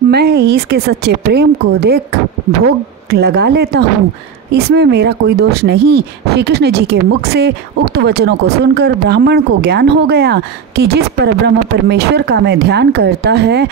मैं इसके सच्चे प्रेम को देख भोग लगा लेता हूँ, इसमें मेरा कोई दोष नहीं। श्री कृष्ण जी के मुख से उक्त वचनों को सुनकर ब्राह्मण को ज्ञान हो गया कि जिस परब्रह्म परमेश्वर का मैं ध्यान करता है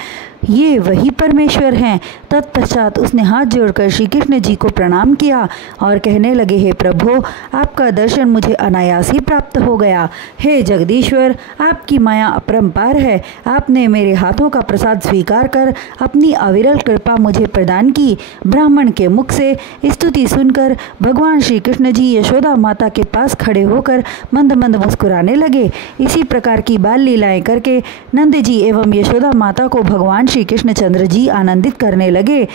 ये वही परमेश्वर हैं। तत्पश्चात उसने हाथ जोड़कर श्री कृष्ण जी को प्रणाम किया और कहने लगे, हे प्रभु, आपका दर्शन मुझे अनायास ही प्राप्त हो गया। हे जगदीश्वर, आपकी माया अपरंपार है। आपने मेरे हाथों का प्रसाद स्वीकार कर अपनी अविरल कृपा मुझे प्रदान की। ब्राह्मण के मुख से स्तुति सुनकर भगवान श्री कृष्ण जी यशोदा माता के पास खड़े होकर मंद मंद मुस्कुराने लगे। इसी प्रकार की बाल लीलाएं करके नंद जी एवं यशोदा माता को भगवान श्री कृष्णचंद्र जी आनंदित करने लगे।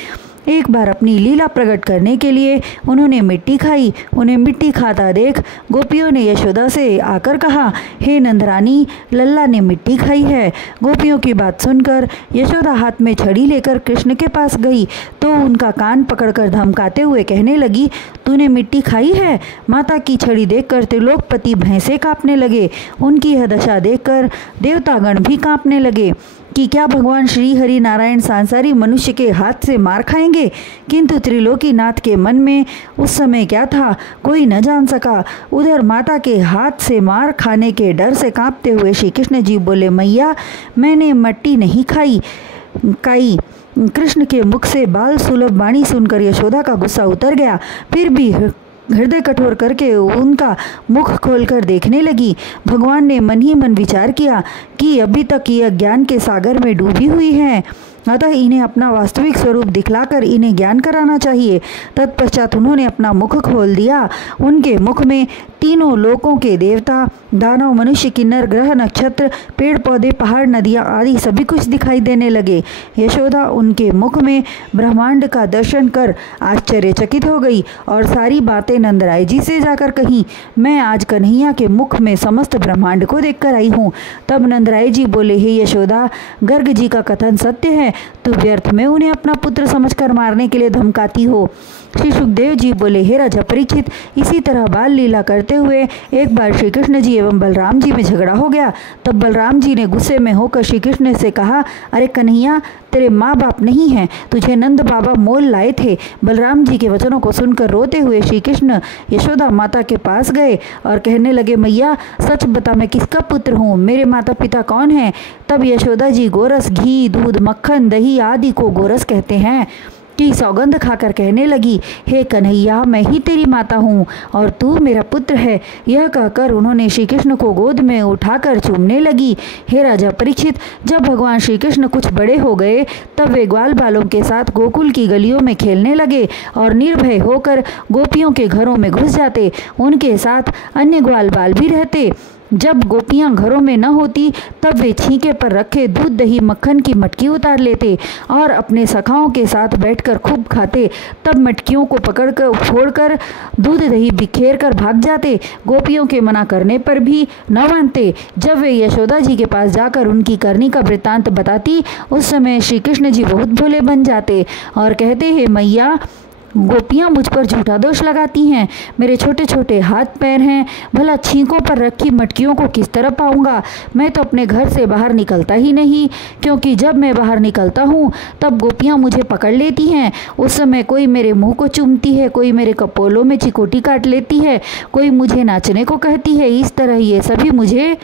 एक बार अपनी लीला प्रकट करने के लिए उन्होंने मिट्टी खाई। उन्हें मिट्टी खाता देख गोपियों ने यशोदा से आकर कहा, हे नंदरानी, लल्ला ने मिट्टी खाई है। गोपियों की बात सुनकर यशोदा हाथ में छड़ी लेकर कृष्ण के पास गई तो उनका कान पकड़कर धमकाते हुए कहने लगी, तूने मिट्टी खाई है? माता की छड़ी देखकर त्रिलोकपति भैंसे कांपने लगे। उनकी यह दशा देखकर देवतागण भी कांपने लगे कि क्या भगवान श्री हरि नारायण सांसारी मनुष्य के हाथ से मार खाएंगे। किंतु त्रिलोकीनाथ के मन में उस समय क्या था कोई न जान सका। उधर माता के हाथ से मार खाने के डर से कांपते हुए श्री कृष्ण जी बोले, मैया, मैंने मिट्टी नहीं खाई। कृष्ण के मुख से बाल सुलभ वाणी सुनकर यशोदा का गुस्सा उतर गया। फिर भी हृदय कठोर करके उनका मुख खोलकर देखने लगी। भगवान ने मन ही मन विचार किया कि अभी तक यह ज्ञान के सागर में डूबी हुई हैं, अतः इन्हें अपना वास्तविक स्वरूप दिखलाकर इन्हें ज्ञान कराना चाहिए। तत्पश्चात उन्होंने अपना मुख खोल दिया। उनके मुख में तीनों लोकों के देवता, दानव, मनुष्य, किन्नर, ग्रह, नक्षत्र, पेड़ पौधे, पहाड़, नदियाँ आदि सभी कुछ दिखाई देने लगे। यशोदा उनके मुख में ब्रह्मांड का दर्शन कर आश्चर्यचकित हो गई और सारी बातें नंदराय जी से जाकर कही। मैं आज कन्हैया के मुख में समस्त ब्रह्मांड को देखकर आई हूँ। तब नंदराय जी बोले, हे यशोदा, गर्ग जी का कथन सत्य है। तो व्यर्थ में उन्हें अपना पुत्र समझकर मारने के लिए धमकाती हो। श्री सुखदेव जी बोले, हे राजा परीक्षित, इसी तरह बाल लीला करते हुए एक बार श्री कृष्ण जी एवं बलराम जी में झगड़ा हो गया। तब बलराम जी ने गुस्से में होकर श्री कृष्ण से कहा, अरे कन्हैया, तेरे माँ बाप नहीं हैं, तुझे नंद बाबा मोल लाए थे। बलराम जी के वचनों को सुनकर रोते हुए श्री कृष्ण यशोदा माता के पास गए और कहने लगे, मैया, सच बता, मैं किसका पुत्र हूँ? मेरे माता पिता कौन हैं? तब यशोदा जी गोरस, घी, दूध, मक्खन, दही आदि को गोरस कहते हैं की सौगंध खाकर कहने लगी, हे कन्हैया, मैं ही तेरी माता हूँ और तू मेरा पुत्र है। यह कहकर उन्होंने श्री कृष्ण को गोद में उठाकर चूमने लगी। हे राजा परीक्षित, जब भगवान श्री कृष्ण कुछ बड़े हो गए तब वे ग्वाल बालों के साथ गोकुल की गलियों में खेलने लगे और निर्भय होकर गोपियों के घरों में घुस जाते। उनके साथ अन्य ग्वाल बाल भी रहते। जब गोपियां घरों में न होती तब वे छींके पर रखे दूध, दही, मक्खन की मटकी उतार लेते और अपने सखाओं के साथ बैठकर खूब खाते। तब मटकियों को पकड़कर फोड़कर दूध दही बिखेर कर भाग जाते। गोपियों के मना करने पर भी न मानते। जब वे यशोदा जी के पास जाकर उनकी करनी का वृत्तांत बताती उस समय श्री कृष्ण जी बहुत भोले बन जाते और कहते, हे मैया, गोपियाँ मुझ पर झूठा दोष लगाती हैं। मेरे छोटे छोटे हाथ पैर हैं, भला छींकों पर रखी मटकियों को किस तरह पाऊंगा? मैं तो अपने घर से बाहर निकलता ही नहीं, क्योंकि जब मैं बाहर निकलता हूँ तब गोपियाँ मुझे पकड़ लेती हैं। उस समय कोई मेरे मुंह को चूमती है, कोई मेरे कपोलों में चिकोटी काट लेती है, कोई मुझे नाचने को कहती है। इस तरह ये सभी मुझे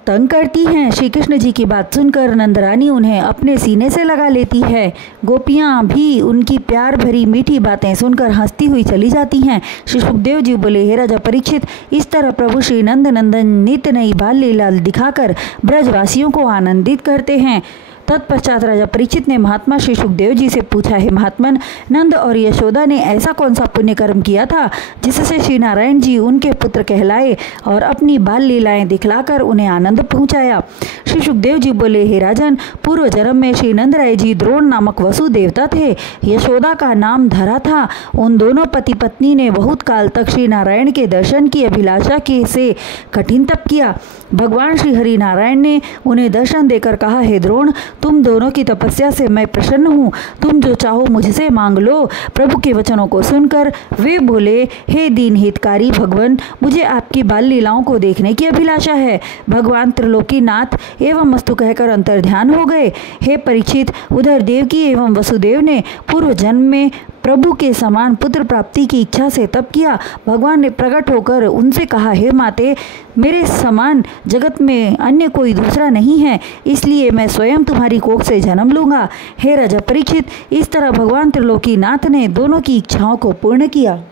तंग करती हैं। श्री कृष्ण जी की बात सुनकर नंदरानी उन्हें अपने सीने से लगा लेती है। गोपियाँ भी उनकी प्यार भरी मीठी बातें सुनकर हंसती हुई चली जाती हैं। श्री सुखदेव जी बोले, हे राजा परीक्षित, इस तरह प्रभु श्री नंद नंदन नित्य नई बाल लीला दिखाकर ब्रजवासियों को आनंदित करते हैं। तत्पश्चात राजा परीक्षित ने महात्मा श्री सुखदेव जी से पूछा, हे महात्मन, नंद और यशोदा ने ऐसा कौन सा पुण्य कर्म किया था जिससे श्री नारायण जी उनके पुत्र कहलाए और अपनी बाल लीलाएं दिखलाकर उन्हें आनंद पहुंचाया? श्री सुखदेव जी बोले, हे राजन, पूर्व जन्म में श्री नंदराय जी द्रोण नामक वसु देवता थे। यशोदा का नाम धरा था। उन दोनों पति पत्नी ने बहुत काल तक श्री नारायण के दर्शन की अभिलाषा के से कठिन तप किया। भगवान श्री हरि नारायण ने उन्हें दर्शन देकर कहा, हे द्रोण, तुम दोनों की तपस्या से मैं प्रसन्न हूँ। तुम जो चाहो मुझसे मांग लो। प्रभु के वचनों को सुनकर वे बोले, हे दीन हितकारी भगवान, मुझे आपकी बाल लीलाओं को देखने की अभिलाषा है। भगवान त्रिलोकीनाथ एवं मस्तु कहकर अंतर्ध्यान हो गए। हे परीक्षित, उधर देवकी एवं वसुदेव ने पूर्व जन्म में प्रभु के समान पुत्र प्राप्ति की इच्छा से तप किया। भगवान ने प्रकट होकर उनसे कहा, हे माते, मेरे समान जगत में अन्य कोई दूसरा नहीं है, इसलिए मैं स्वयं तुम्हारी कोख से जन्म लूंगा। हे राजा परीक्षित, इस तरह भगवान त्रिलोकीनाथ ने दोनों की इच्छाओं को पूर्ण किया।